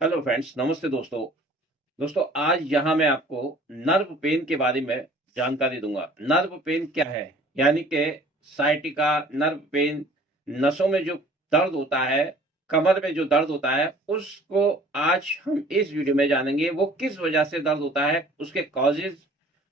Hello friends, नमस्ते दोस्तों। आज यहाँ मैं आपको नर्व पेन के बारे में जानकारी दूंगा। नर्व पेन क्या है? यानी कि साइटिका नर्व पेन, नसों में जो दर्द होता है, कमर में जो दर्द होता है, उसको आज हम इस वीडियो में जानेंगे। वो किस वजह से दर्द होता है, उसके कॉजेज,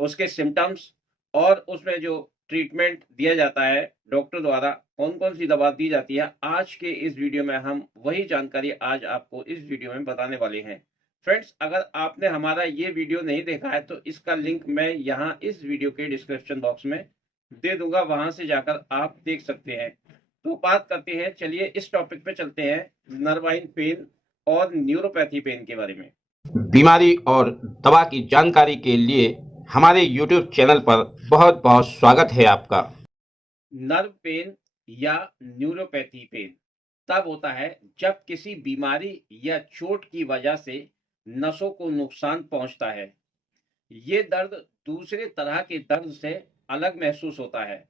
उसके सिम्टम्स और उसमें जो ट्रीटमेंट दिया जाता है डॉक्टर द्वारा, कौन-कौन सी दवा दी जाती है। आज के इस वीडियो में हम वही जानकारी आज आपको इस वीडियो में बताने वाले हैं। फ्रेंड्स, अगर आपने हमारा ये वीडियो नहीं देखा है तो इसका लिंक मैं यहाँ इस वीडियो के डिस्क्रिप्शन बॉक्स में दे दूँगा, वहाँ से जाकर आप देख सकते हैं। तो बात करते हैं, चलिए इस टॉपिक पे चलते हैं, नर्वाइन पेन और न्यूरोपैथी पेन के बारे में। बीमारी और दवा की जानकारी के लिए हमारे YouTube चैनल पर बहुत बहुत स्वागत है आपका। नर्व पेन या न्यूरोपैथी पेन तब होता है जब किसी बीमारी या चोट की वजह से नसों को नुकसान पहुंचता है। ये दर्द दूसरे तरह के दर्द से अलग महसूस होता है।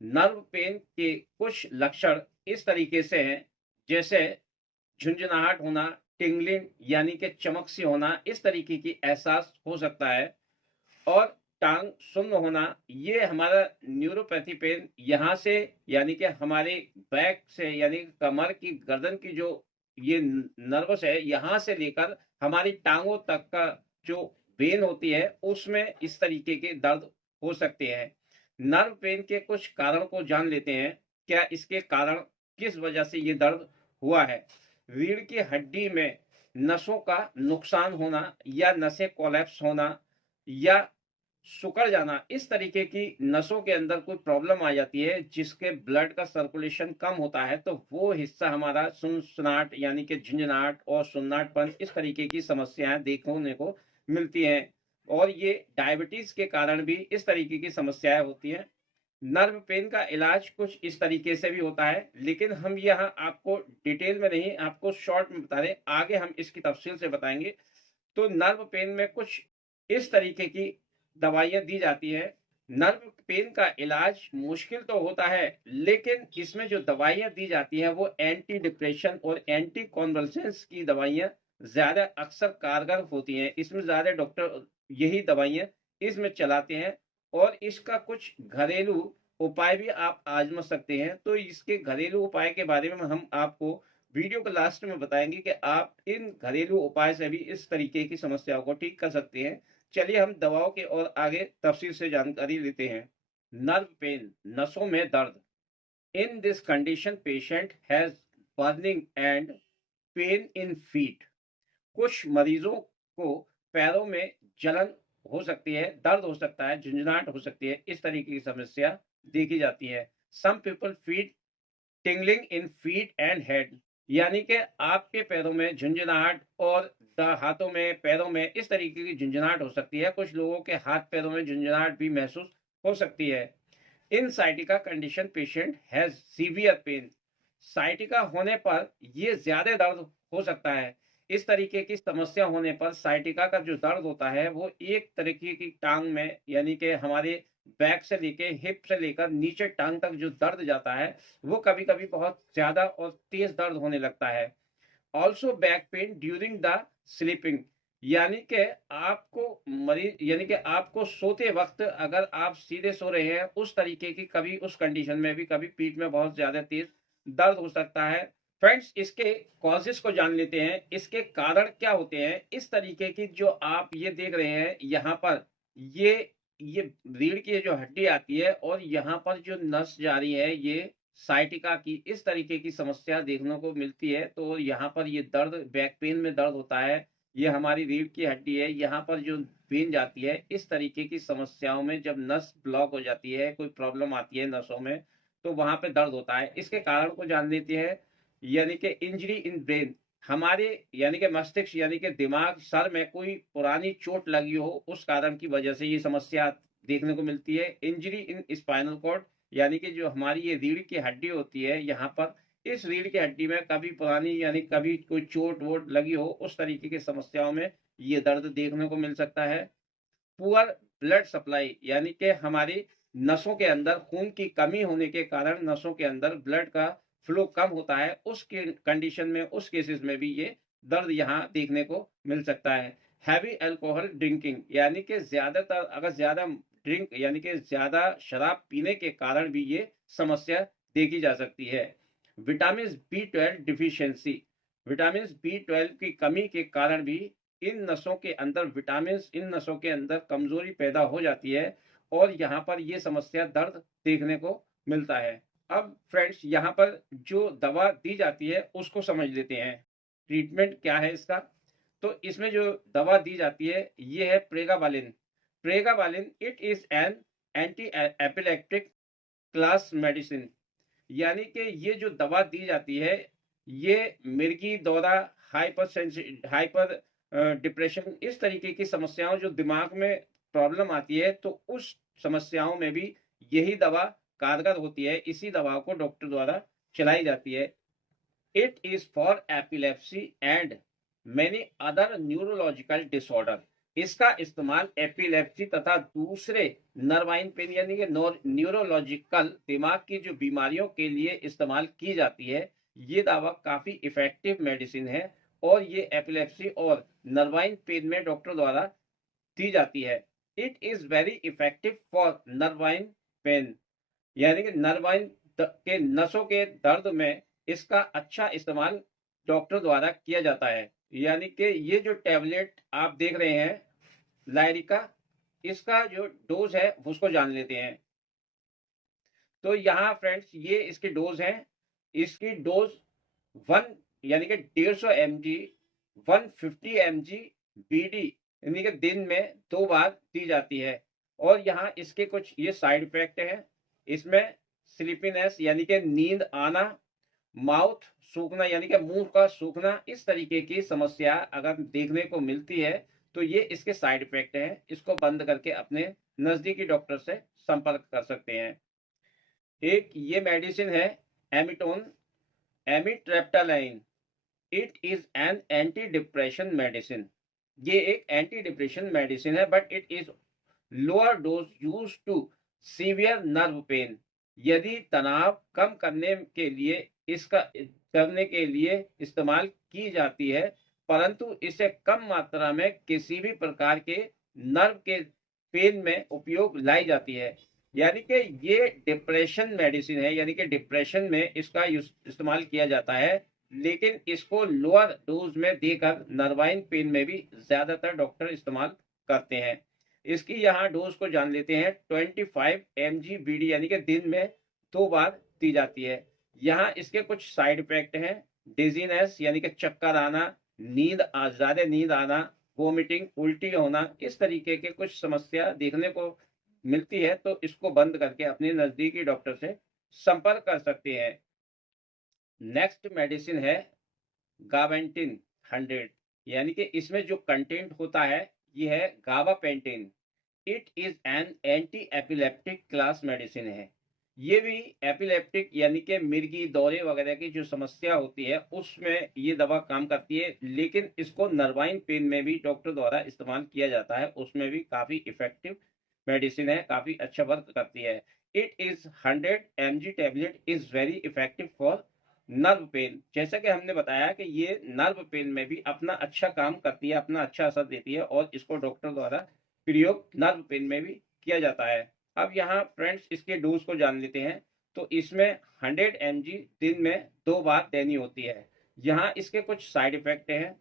नर्व पेन के कुछ लक्षण इस तरीके से हैं, जैसे झुंझुनाहट होना, टिंगलिंग यानी कि चमक सी होना, इस तरीके की एहसास हो सकता है। और टांग सुन्न होना, ये हमारा न्यूरोपैथी पेन यहाँ से, यानी कि हमारे बैक से, यानी कि कमर की गर्दन की जो ये नर्वस है, यहाँ से लेकर हमारी टांगों तक का जो वेन होती है, उसमें इस तरीके के दर्द हो सकते हैं। नर्व पेन के कुछ कारण को जान लेते हैं। क्या इसके कारण, किस वजह से ये दर्द हुआ है? रीढ़ की हड्डी में नसों का नुकसान होना या नसें कोलैप्स होना या सिकुड़ जाना, इस तरीके की नसों के अंदर कोई प्रॉब्लम आ जाती है जिसके ब्लड का सर्कुलेशन कम होता है, तो वो हिस्सा हमारा सुनसनाहट यानी कि झंझनाहट और सुन्नाटपन, इस तरीके की समस्याएं देखने को मिलती हैं। और ये डायबिटीज के कारण भी इस तरीके की समस्याएं होती हैं। नर्व पेन का इलाज कुछ इस तरीके से भी होता है, लेकिन हम यहाँ आपको डिटेल में नहीं, आपको शॉर्ट में बता रहे, आगे हम इसकी तफसील से बताएंगे। तो नर्व पेन में कुछ इस तरीके की दवाइयाँ दी जाती हैं। नर्व पेन का इलाज मुश्किल तो होता है, लेकिन इसमें जो दवाइयाँ दी जाती हैं वो एंटी डिप्रेशन और एंटी कॉन्वल्सेंस की दवाइयाँ ज़्यादा अक्सर कारगर होती हैं। इसमें ज़्यादा डॉक्टर यही दवाइयाँ इसमें चलाते हैं और इसका कुछ घरेलू उपाय भी आप आज़मा सकते हैं। तो इसके घरेलू उपाय के बारे में हम आपको वीडियो के लास्ट में बताएँगे कि आप इन घरेलू उपाय से भी इस तरीके की समस्याओं को ठीक कर सकते हैं। चलिए हम दवाओं के और आगे तफसील से जानकारी लेते हैं। नर्व पेन, नसों में दर्द। In this condition patient has burning and pain in feet. कुछ मरीजों को पैरों में जलन हो सकती है, दर्द हो सकता है, झुंझुनाहट हो सकती है, इस तरीके की समस्या देखी जाती है। Some people feel tingling in feet and head, यानी कि आपके पैरों में झुंझुनाहट और हाथों में, पैरों में इस तरीके की झुंझुनाहट हो सकती है। कुछ लोगों के हाथ पैरों में झुंझुनाहट भी महसूस हो सकती है। In sciatica condition patient has severe pain. Sciatica होने पर ये ज्यादा दर्द हो सकता है। इस तरीके की समस्या होने पर साइटिका का जो दर्द होता है वो एक तरीके की टांग में, यानी कि हमारे बैक से लेके हिप से लेकर नीचे टांग तक जो दर्द जाता है, वो कभी कभी बहुत ज्यादा और तेज दर्द होने लगता है। Also back pain during the sleeping, यानी कि आपको मरीज, यानी कि आपको सोते वक्त अगर आप सीधे सो रहे हैं, उस तरीके की कभी उस कंडीशन में भी कभी पीठ में बहुत ज्यादा तेज दर्द हो सकता है। फ्रेंड्स, इसके कॉजेस को जान लेते हैं, इसके कारण क्या होते हैं। इस तरीके की जो आप ये देख रहे हैं यहाँ पर, ये ये रीढ़ की जो हड्डी आती है और यहाँ पर जो नस जा रही है, ये साइटिका की, इस तरीके की समस्या देखने को मिलती है। तो यहाँ पर ये दर्द, बैक पेन में दर्द होता है। ये हमारी रीढ़ की हड्डी है, यहाँ पर जो वेन जाती है, इस तरीके की समस्याओं में जब नस ब्लॉक हो जाती है, कोई प्रॉब्लम आती है नसों में, तो वहां पे दर्द होता है। इसके कारण को जान लेते हैं, यानी कि इंजरी इन ब्रेन, हमारे यानी कि मस्तिष्क, यानी कि दिमाग, सर में कोई पुरानी चोट लगी हो, उस कारण की वजह से ये समस्या देखने को मिलती है। इंजरी इन स्पाइनल कॉर्ड, यानी कि जो हमारी ये रीढ़ की हड्डी होती है, यहाँ पर इस रीढ़ की हड्डी में कभी पुरानी, यानी कभी कोई चोट वोट लगी हो, उस तरीके की समस्याओं में ये दर्द देखने को मिल सकता है। पुअर ब्लड सप्लाई, यानी कि हमारी नसों के अंदर खून की कमी होने के कारण नसों के अंदर ब्लड का फ्लो कम होता है, उस कंडीशन में, उस केसेस में भी ये दर्द यहाँ देखने को मिल सकता है। हैवी अल्कोहल ड्रिंकिंग यानी कि ज़्यादातर अगर ज़्यादा ड्रिंक यानी कि ज़्यादा शराब पीने के कारण भी ये समस्या देखी जा सकती है। Vitamin B 12 deficiency, vitamin B 12 की कमी के कारण भी इन नसों के अंदर इन नसों के अंदर कमजोरी पैदा हो जाती है और यहाँ पर ये समस्या दर्द देखने को मिलता है। अब फ्रेंड्स यहाँ पर जो दवा दी जाती है उसको समझ लेते हैं। ट्रीटमेंट क्या है इसका? तो इसमें जो दवा दी जाती है ये है pregabalin. Pregabalin it is an anti epileptic class medicine, यानी कि ये जो दवा दी जाती है ये मिर्गी दौरा, हाइपर डिप्रेशन, इस तरीके की समस्याओं जो दिमाग में प्रॉब्लम आती है तो उस समस्याओं में भी यही दवा कारगर होती है। इसी दवा को डॉक्टर द्वारा चलाई जाती है। It is for epilepsy and many other neurological disorder. इसका इस्तेमाल एपिलेप्सी तथा दूसरे नर्वाइन पेन यानी कि न्यूरोलॉजिकल दिमाग की जो बीमारियों के लिए इस्तेमाल की जाती है। ये दवा काफी इफेक्टिव मेडिसिन है और ये एपिलेप्सी और नर्वाइन पेन में डॉक्टर द्वारा दी जाती है। It is very effective for nervine pain, यानी कि नर्वाइन के नसों के दर्द में इसका अच्छा इस्तेमाल डॉक्टर द्वारा किया जाता है। यानी कि ये जो टैबलेट आप देख रहे हैं लायरिका, इसका जो डोज है उसको जान लेते हैं। तो यहाँ फ्रेंड्स ये इसकी डोज है। इसकी डोज 1 यानी कि 150 mg 150 mg BD यानी कि दिन में 2 बार दी जाती है। और यहाँ इसके कुछ ये साइड इफेक्ट हैं। इसमें स्लीपीनेस यानी कि नींद आना, माउथ सूखना यानी कि मुंह का सूखना, इस तरीके की समस्या अगर देखने को मिलती है तो ये इसके साइड इफेक्ट हैं। इसको बंद करके अपने नजदीकी डॉक्टर से संपर्क कर सकते हैं। एक ये मेडिसिन है एमिटोन, amitriptyline. It is an anti depression medicine. ये एक एंटी डिप्रेशन मेडिसिन है but it is lower dose use to severe nerve pain. यदि तनाव कम करने के लिए इस्तेमाल की जाती है, परंतु इसे कम मात्रा में किसी भी प्रकार के नर्व के पेन में उपयोग लाई जाती है। यानी कि ये डिप्रेशन मेडिसिन है, यानी कि डिप्रेशन में इसका इस्तेमाल किया जाता है, लेकिन इसको लोअर डोज में देकर नर्वाइन पेन में भी ज्यादातर डॉक्टर इस्तेमाल करते हैं। इसकी यहाँ डोज को जान लेते हैं। 25 mg BD यानी कि दिन में 2 बार दी जाती है। यहाँ इसके कुछ साइड इफेक्ट हैं। डिजीनेस यानी कि चक्कर आना, ज्यादा नींद आना, वोमिटिंग, उल्टी होना, इस तरीके के कुछ समस्या देखने को मिलती है तो इसको बंद करके अपने नजदीकी डॉक्टर से संपर्क कर सकते हैं। नेक्स्ट मेडिसिन है गावेंटिन 100, यानी कि इसमें जो कंटेंट होता है ये है gabapentin. It is an anti epileptic class medicine है। ये भी एपिलेप्टिक यानी कि मिर्गी दौरे वगैरह की जो समस्या होती है उसमें ये दवा काम करती है, लेकिन इसको नर्वाइन पेन में भी डॉक्टर द्वारा इस्तेमाल किया जाता है, उसमें भी काफी इफेक्टिव मेडिसिन है, काफी अच्छा वर्क करती है। It is 100 mg tablet is very effective for nerve pain. जैसा कि हमने बताया कि ये नर्व पेन में भी अपना अच्छा काम करती है, अपना अच्छा असर देती है और इसको डॉक्टर द्वारा प्रयोग नर्व पेन में भी किया जाता है। अब यहाँ फ्रेंड्स इसके डोज को जान लेते हैं। तो इसमें 100 mg दिन में 2 बार देनी होती है। यहाँ इसके कुछ साइड इफेक्ट हैं,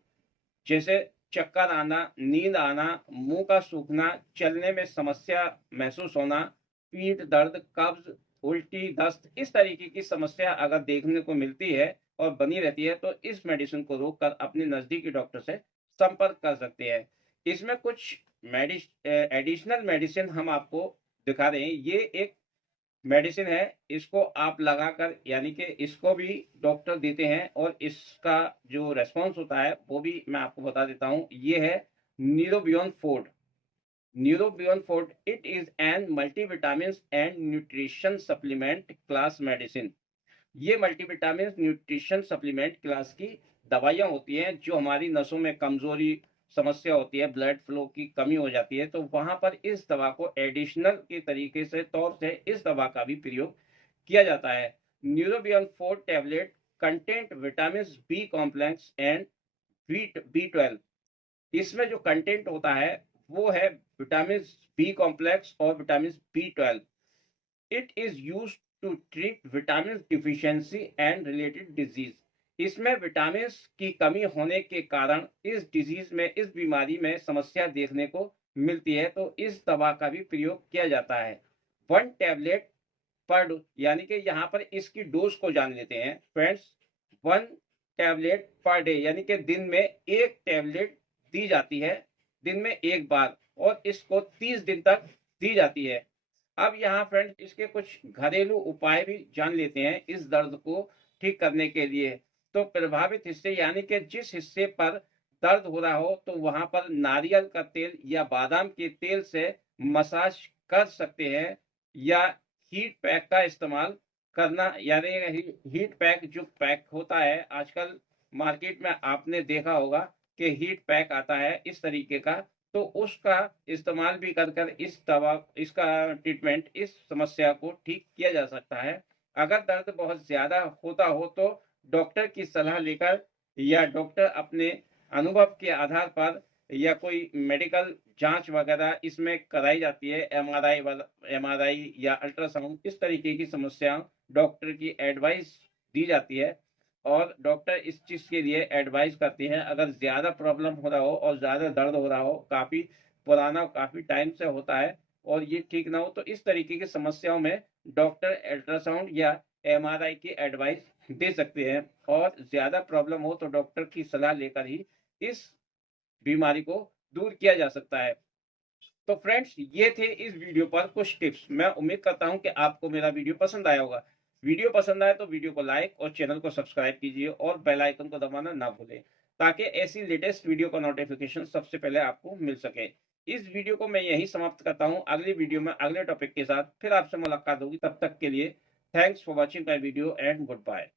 जैसे चक्कर आना, नींद आना, मुंह का सूखना, चलने में समस्या महसूस होना, पीठ दर्द, कब्ज, उल्टी, दस्त, इस तरीके की समस्या अगर देखने को मिलती है और बनी रहती है तो इस मेडिसिन को रोककर अपने नजदीकी डॉक्टर से संपर्क कर सकते हैं। इसमें कुछ एडिशनल मेडिसिन हम आपको दिखा रहे हैं। ये एक मेडिसिन है, इसको आप लगाकर यानी कि इसको भी डॉक्टर देते हैं और इसका जो रेस्पॉन्स होता है वो भी मैं आपको बता देता हूँ। ये है Neurobion Forte. Neurobion Forte it is a multivitamin and nutrition supplement class medicine. ये मल्टीविटामिन न्यूट्रिशन सप्लीमेंट क्लास की दवाइयाँ होती हैं जो हमारी नसों में कमजोरी समस्या होती है, ब्लड फ्लो की कमी हो जाती है, तो वहां पर इस दवा को एडिशनल के तरीके से तौर से इस दवा का भी प्रयोग किया जाता है। Neurobion 4 tablet content vitamin B complex and B12। इसमें जो कंटेंट होता है वो है विटामिन बी कॉम्प्लेक्स और vitamin B12। It is use to treat vitamin deficiency and related disease. इसमें विटामिन की कमी होने के कारण इस डिजीज में, इस बीमारी में समस्या देखने को मिलती है, तो इस दवा का भी प्रयोग किया जाता है। 1 टैबलेट पर डोज, यानी कि यहाँ पर इसकी डोज को जान लेते हैं फ्रेंड्स। 1 टैबलेट पर डे, यानी कि दिन में 1 टैबलेट दी जाती है, दिन में 1 बार, और इसको 30 दिन तक दी जाती है। अब यहाँ फ्रेंड्स इसके कुछ घरेलू उपाय भी जान लेते हैं इस दर्द को ठीक करने के लिए। तो प्रभावित हिस्से, यानी कि जिस हिस्से पर दर्द हो रहा हो, तो वहां पर नारियल का तेल या बादाम के तेल से मसाज कर सकते हैं, या हीट पैक का इस्तेमाल करना, यानी हीट पैक जो पैक होता है आजकल मार्केट में, आपने देखा होगा कि हीट पैक आता है इस तरीके का, तो उसका इस्तेमाल भी कर इस दवा, इसका ट्रीटमेंट, इस समस्या को ठीक किया जा सकता है। अगर दर्द बहुत ज्यादा होता हो तो डॉक्टर की सलाह लेकर, या डॉक्टर अपने अनुभव के आधार पर, या कोई मेडिकल जांच वगैरह इसमें कराई जाती है, एमआरआई या अल्ट्रासाउंड, इस तरीके की समस्या डॉक्टर की एडवाइस दी जाती है, और डॉक्टर इस चीज के लिए एडवाइस करती हैं। अगर ज्यादा प्रॉब्लम हो रहा हो और ज्यादा दर्द हो रहा हो, काफी पुराना, काफी टाइम से होता है, और ये ठीक ना हो, तो इस तरीके की समस्याओं में डॉक्टर अल्ट्रासाउंड या एमआरआई की एडवाइस दे सकते हैं, और ज्यादा प्रॉब्लम हो तो डॉक्टर की सलाह लेकर ही इस बीमारी को दूर किया जा सकता है। तो फ्रेंड्स, ये थे इस वीडियो पर कुछ टिप्स। मैं उम्मीद करता हूं कि आपको मेरा वीडियो पसंद आया होगा। वीडियो पसंद आए तो वीडियो को लाइक और चैनल को सब्सक्राइब कीजिए, और बेल आइकन को दबाना ना भूलें, ताकि ऐसी लेटेस्ट वीडियो का नोटिफिकेशन सबसे पहले आपको मिल सके। इस वीडियो को मैं यही समाप्त करता हूं। अगली वीडियो में अगले टॉपिक के साथ फिर आपसे मुलाकात होगी। तब तक के लिए thanks for watching my video and good bye.